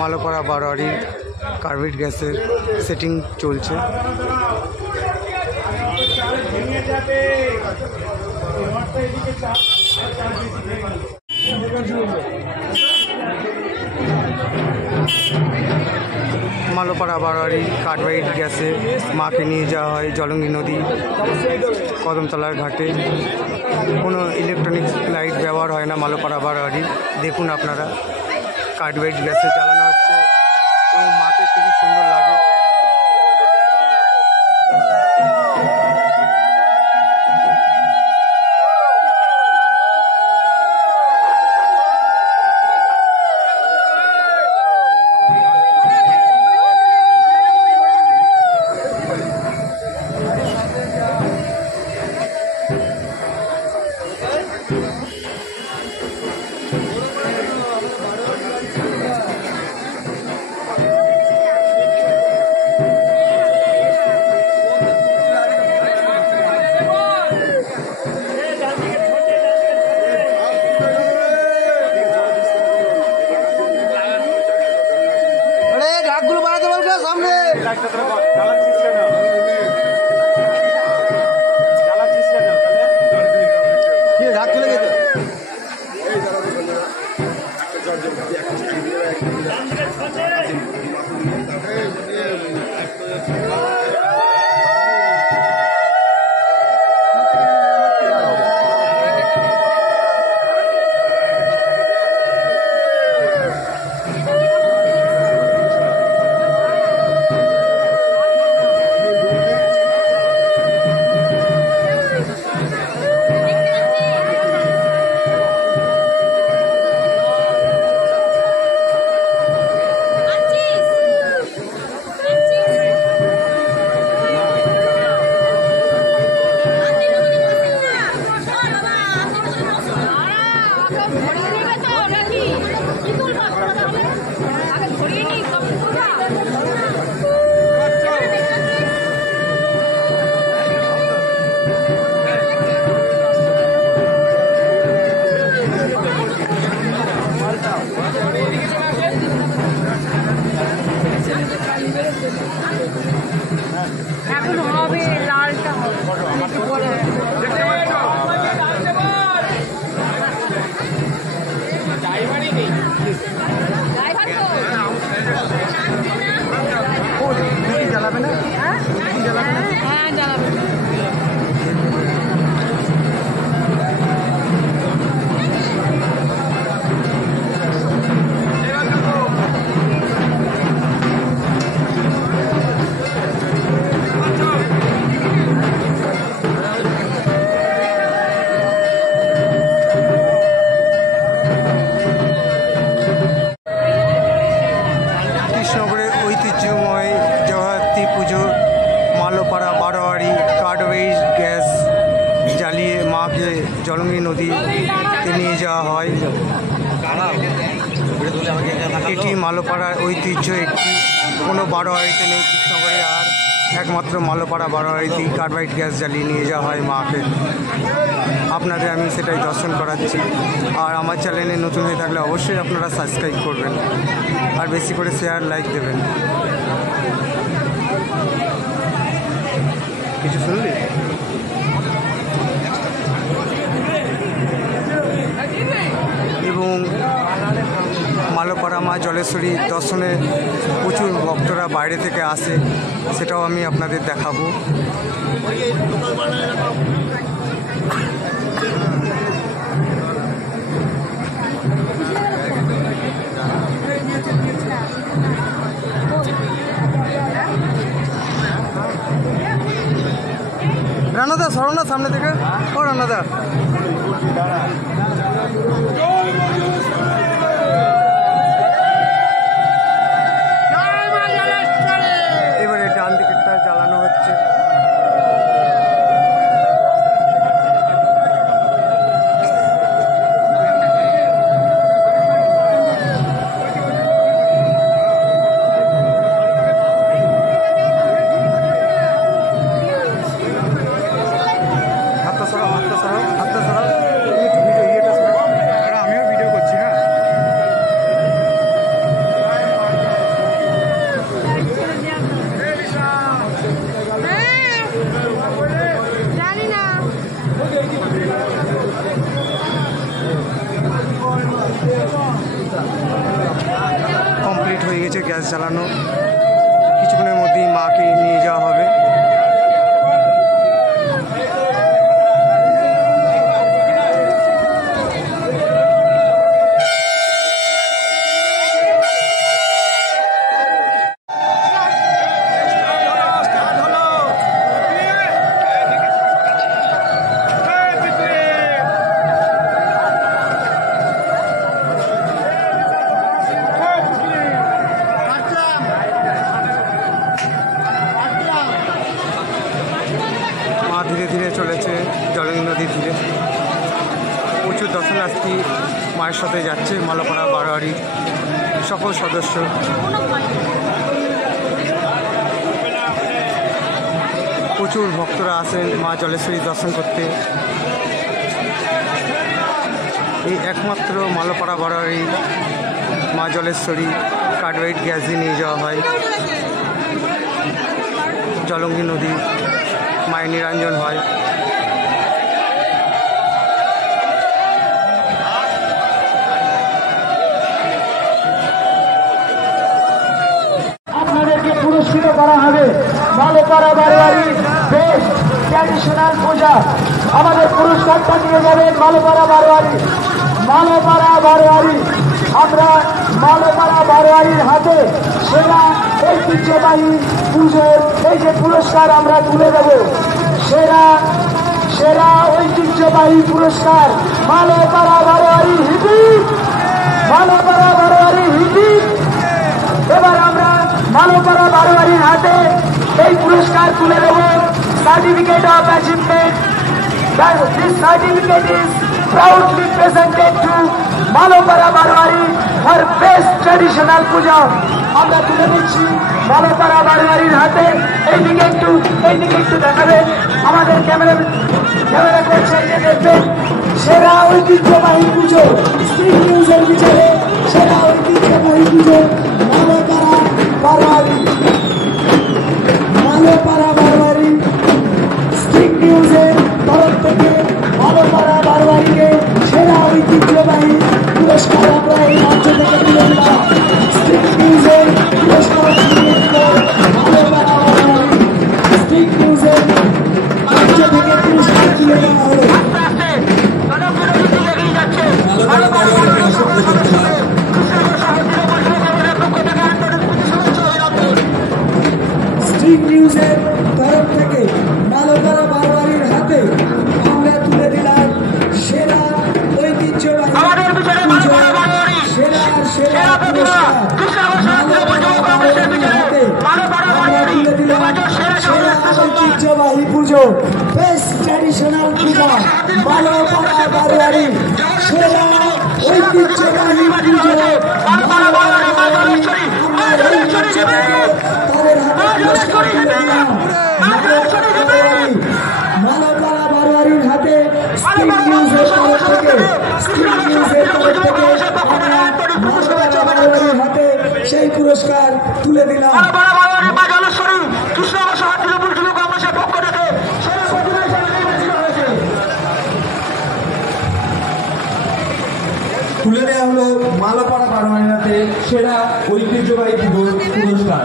মালোপাড়া বারোয়ারি কার্ভেট গ্যাসের সেটিং চলছে। মালোপাড়া বারোয়ারি কার্ভেট গ্যাসে মাকে নিয়ে যাওয়া হয় জলঙ্গি নদী কদমতলার ঘাটে। কোনো ইলেকট্রনিক্স লাইট ব্যবহার হয় না মালোপাড়া বারোয়ারি। দেখুন আপনারা কার্ভেট গ্যাসে জ্বালানো হচ্ছে এবং মাকে খুবই সুন্দর লাগে। এখন হবে লালটা হবে জ্বালাবে না? হ্যাঁ জ্বালাবে। জলঙ্গি নদীতে নিয়ে যাওয়া হয়। এটি মালোপাড়ার ঐতিহ্য। একটি কোনো বারোয়ারিতে নেই কৃষ্ণগড়ে, আর একমাত্র মালোপাড়া বারোয়ারিতেই কার্বাইড গ্যাস জ্বালিয়ে নিয়ে যাওয়া হয় মাকে। আপনাদের আমি সেটাই দর্শন করাচ্ছি। আর আমার চ্যানেলে নতুন হয়ে থাকলে অবশ্যই আপনারা সাবস্ক্রাইব করবেন আর বেশি করে শেয়ার লাইক দেবেন। কিছু শুনলি? এবং মালোপাড়া মা জলেশ্বরী দর্শনে প্রচুর ভক্তরা বাইরে থেকে আসে, সেটাও আমি আপনাদের দেখাবো। রানাদা সরনা সামনে থেকে, ও রানাদা এবারে ডান দিকেরটা জ্বালানো হচ্ছে। হয়েছে গ্যাস জ্বালানো। কিছুক্ষণের মধ্যেই মাকে নিয়ে যাওয়া হবে। ধীরে ধীরে চলেছে জলঙ্গি নদীর তীরে। প্রচুর দর্শনার্থী মায়ের সাথে যাচ্ছে, মালাপাড়া বারোয়ারির সকল সদস্য। প্রচুর ভক্তরা আসেন মা জলেশ্বরী দর্শন করতে। এই একমাত্র মালাপাড়া বারোয়ারি মা জলেশ্বরী কার্বাইড গ্যাস দিয়ে নিয়ে যাওয়া হয় জলঙ্গি নদী। মায়ের নিরঞ্জন হয়। আপনাদেরকে পুরস্কৃত করা হবে মালাপাড়া বারোয়ারি বেস্ট ট্র্যাডিশনাল পূজা। আমাদের পুরস্কারটা নিয়ে যাবেন মালাপাড়া বারোয়ারি। মালাপাড়া বারোয়ারি, আমরা মালাপাড়া বারোয়ারির হাতে সেরা ঐতিহ্যবাহী পুজোর এই যে পুরস্কার আমরা তুলে দেব, সেরা ঐতিহ্যবাহী পুরস্কার মালাপাড়া বারোয়ারি হিটিক, মালাপাড়া বারোয়ারি হিটিক। এবার আমরা মালাপাড়া বারোয়ারির হাতে এই পুরস্কার তুলে দেব, certificate of achievement. This certificate is proudly presented to Malapara Barowari for best traditional puja. আমরা তুলে দিচ্ছি মালাপাড়া বারোয়ারির হাতে। এইদিকে একটু দেখাবেন, আমাদের ক্যামেরা করছে, এই যে দেখবেন সেরা ঐতিহ্যবাহী পুজো স্ট্রিট নিউজের বিচারে সেরা ঐতিহ্যবাহী পুজো মালাপাড়া বারোয়ারি। মালাপাড়া বারোয়ারি স্ট্রিট নিউজের তরফ থেকে মালাপাড়া বারোয়ারিকে সেরা ঐতিহ্যবাহী পুরস্কার আমরা এই মঞ্চ থেকে তুলে দিলাম। স্ট্রিট নিউজের পুরস্কার মালাপাড়া বারোয়ারি স্ট্রিট নিউজের মঞ্চ থেকে পুরস্কার তুলে দেওয়া হলো। স্ট্রিট নিউজের তরফ থেকে মালাপাড়া বারোয়ারির হাতে আমরা তুলে দিলাম সেরা ঐতিহ্যবাহী সেরা পুরস্কার। মালাপাড়া বারোয়ারির হাতে আমরা তুলে দিলাম সেরা ঐতিহ্যবাহী পুজো বেস্ট ট্র্যাডিশনাল পূজা মালাপাড়া বারোয়ারি। সেরা ঐতিহ্যবাহী পুজো মালাপাড়া বারোয়ারি। আমরা এই মঞ্চ থেকে তাদের হাতে পুরস্কার তুলে দিলাম। মালাপাড়া বারোয়ারির হাতে স্ট্রিট নিউজের তরফ থেকে আমরা মালাপাড়া বারোয়ারির হাতে সেই পুরস্কার তুলে দিলাম। তুলে দেওয়া হলো মালাপাড়া বারোয়ারির হাতে সেরা ঐতিহ্যবাহী পুরস্কার।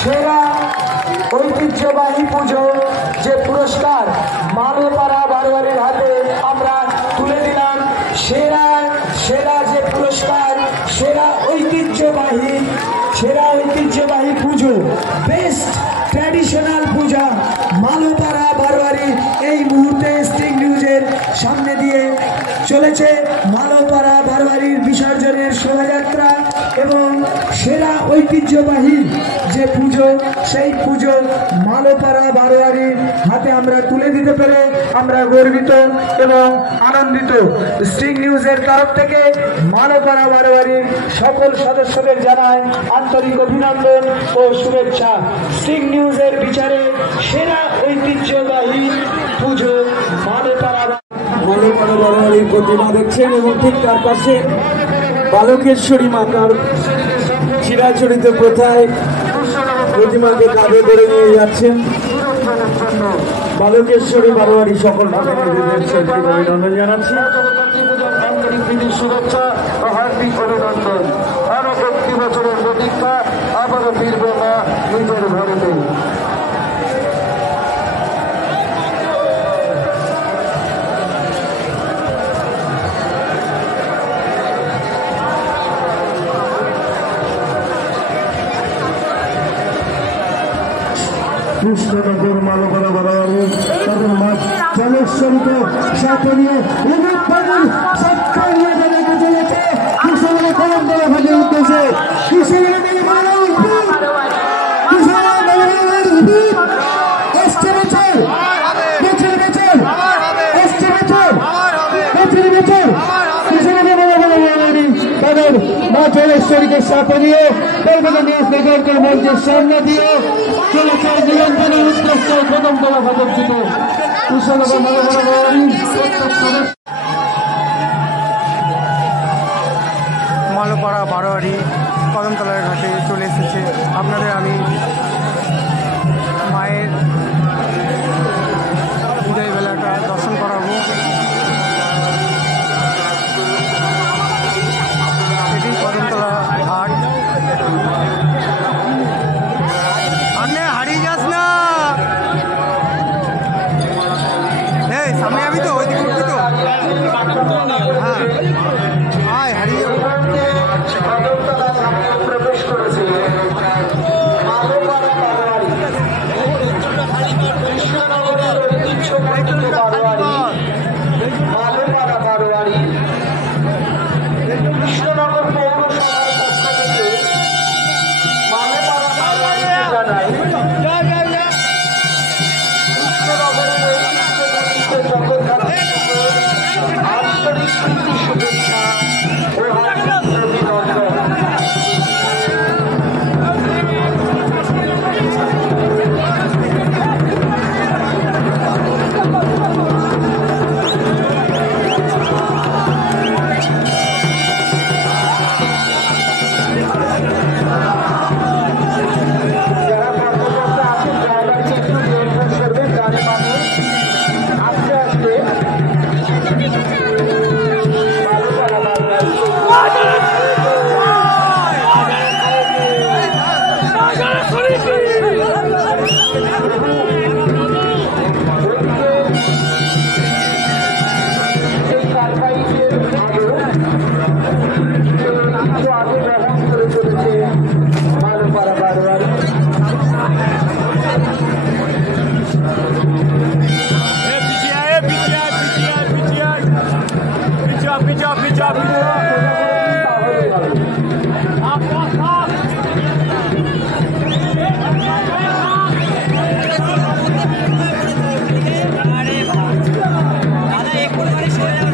সেরা ঐতিহ্যবাহী পুজো যে পুরস্কার মালাপাড়া বারোয়ারির হাতে আমরা তুলে দিলাম। সেরা যে পুরস্কার সেরা ঐতিহ্যবাহী পুজো বেস্ট ট্র্যাডিশনাল পূজা মালাপাড়া বারোয়ারি। এই মুহূর্তে স্ট্রিট নিউজের সামনে দিয়ে চলেছে মালাপাড়া বারোয়ারির বিসর্জনের শোভাযাত্রা এবং সেরা ঐতিহ্যবাহী যে পুজো সেই পুজো মালাপাড়া বারোয়ারির হাতে আমরা তুলে দিতে পেরে আমরা গর্বিত এবং আনন্দিত। স্ট্রিট নিউজের তরফ থেকে মালাপাড়া বারোয়ারির সকল সদস্যদের জানায় আন্তরিক অভিনন্দন ও শুভেচ্ছা। স্ট্রিট নিউজের বিচারে সেরা ঐতিহ্যবাহী পুজো মালাপাড়া বারোয়ারির প্রতিমা দেখছেন এবং ঠিক তার পাশে বালকেশ্বরী মাতার চিরাচরিত প্রথায় প্রতিমাকে কাঁধে করে নিয়ে যাচ্ছেন বালকেশ্বরী বারোয়ারি সকল অভিনন্দন জানাচ্ছি। আন্তরিক শুভেচ্ছা ও হার্দিক অভিনন্দন। আরো 1 বছরের প্রতীক্ষা, আবারও ফিরবে মা নিজের ঘরেতে। কৃষ্ণনগর মালপাড়া বাড়াবাড়ি তাদের মাঠ জলেশ্বরীকে সাথে নিয়ে সৎকার নিয়ে জানাতে চলেছে কিশোরের কলম দেওয়া ভাগে উঠতেছে কিশোরের মা জলেশ্বরীকে সাথে নিয়ে কলকাতা নিউজ নেটওয়ার্কের মঞ্চের সামনে দিয়ে চলেছে নিরঞ্জনের উদ্দেশ্যে প্রথম তলা পদক্ষিত কৃষ্ণনগর মালপাড়া বাড়াবাড়ি প্রত্যেক সদস্য মালোপাড়া বারোয়ারি কদমতলার ঘাটে চলে এসেছে। আপনাদের আমি মায়ের বিদায় বেলাটা দর্শন করাবো। এটি কদমতলা ঘাট। আপনি হারিয়ে যাস না, এই সামনে যাবি তো, ওইদিকে উঠবি তো। হ্যাঁ আয়, হারিয়ে যাবো। প্রবেশ করেছে মালপাড়া বারোয়ারি কৃষ্ণনগরের ঐতিহ্যমণ্ডিত বারোয়ারি মালপাড়া বারোয়ারি কৃষ্ণনগর পৌরসভার পক্ষ থেকে মালপাড়া বারোয়ারিকে জানাই কৃষ্ণনগরের ঐতিহ্যমণ্ডিত জগদ্ধাত্রী আন্তরিক প্রীতি শুভেচ্ছা ও হার্দিক অভিনন্দন। যারা কর্মকর্তা আছেন ড্রাইভারকে একটু নিয়ন্ত্রণ করবেন, গাড়ি মানুষ আস্তে আস্তে মালপাড়া বারোয়ারি এই কারখাইয়ের আগে বহন করে চলেছে মালপাড়া বারোয়ারি।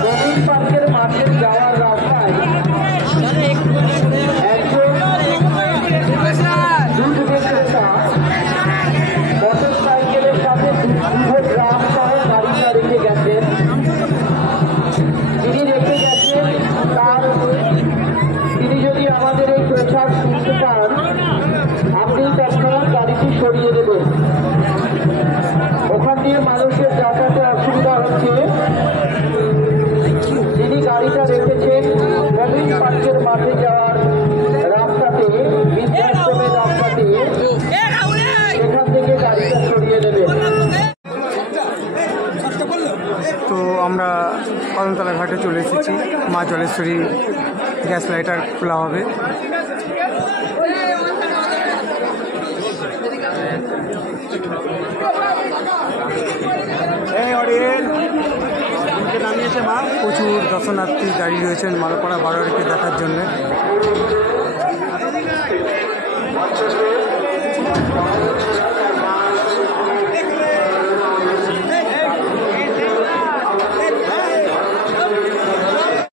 রবীন্দ্র পার্কের মাঠে যাওয়ার রাস্তায় একজন দুধ বিক্রেতা মোটর সাইকেলের সাথে দুধের ড্রাম সহ গাড়িটা রেখে গেছেন। তিনি রেখে গেছেন তিনি যদি আমাদের এই প্রচার শুনতে পান, আপনি তৎক্ষণাৎ গাড়িটি সরিয়ে দেবেন। ওখান দিয়ে মানুষের যাতায়াতে অসুবিধা হচ্ছে। যিনি গাড়িটা রেখেছেন রবীন্দ্র পার্কের মাঠে যাওয়ার রাস্তাতে, বৃদ্ধাশ্রমের রাস্তাতে, সেখান থেকে গাড়িটা সরিয়ে দেবেন। তো আমরা কদমতলা ঘাটে চলে এসেছি। মা জলেশ্বরী গ্যাস লাইটার খোলা হবে। প্রচুর দর্শনার্থী দাঁড়িয়ে রয়েছেন মালপাড়া বারোয়ারিকে দেখার জন্য।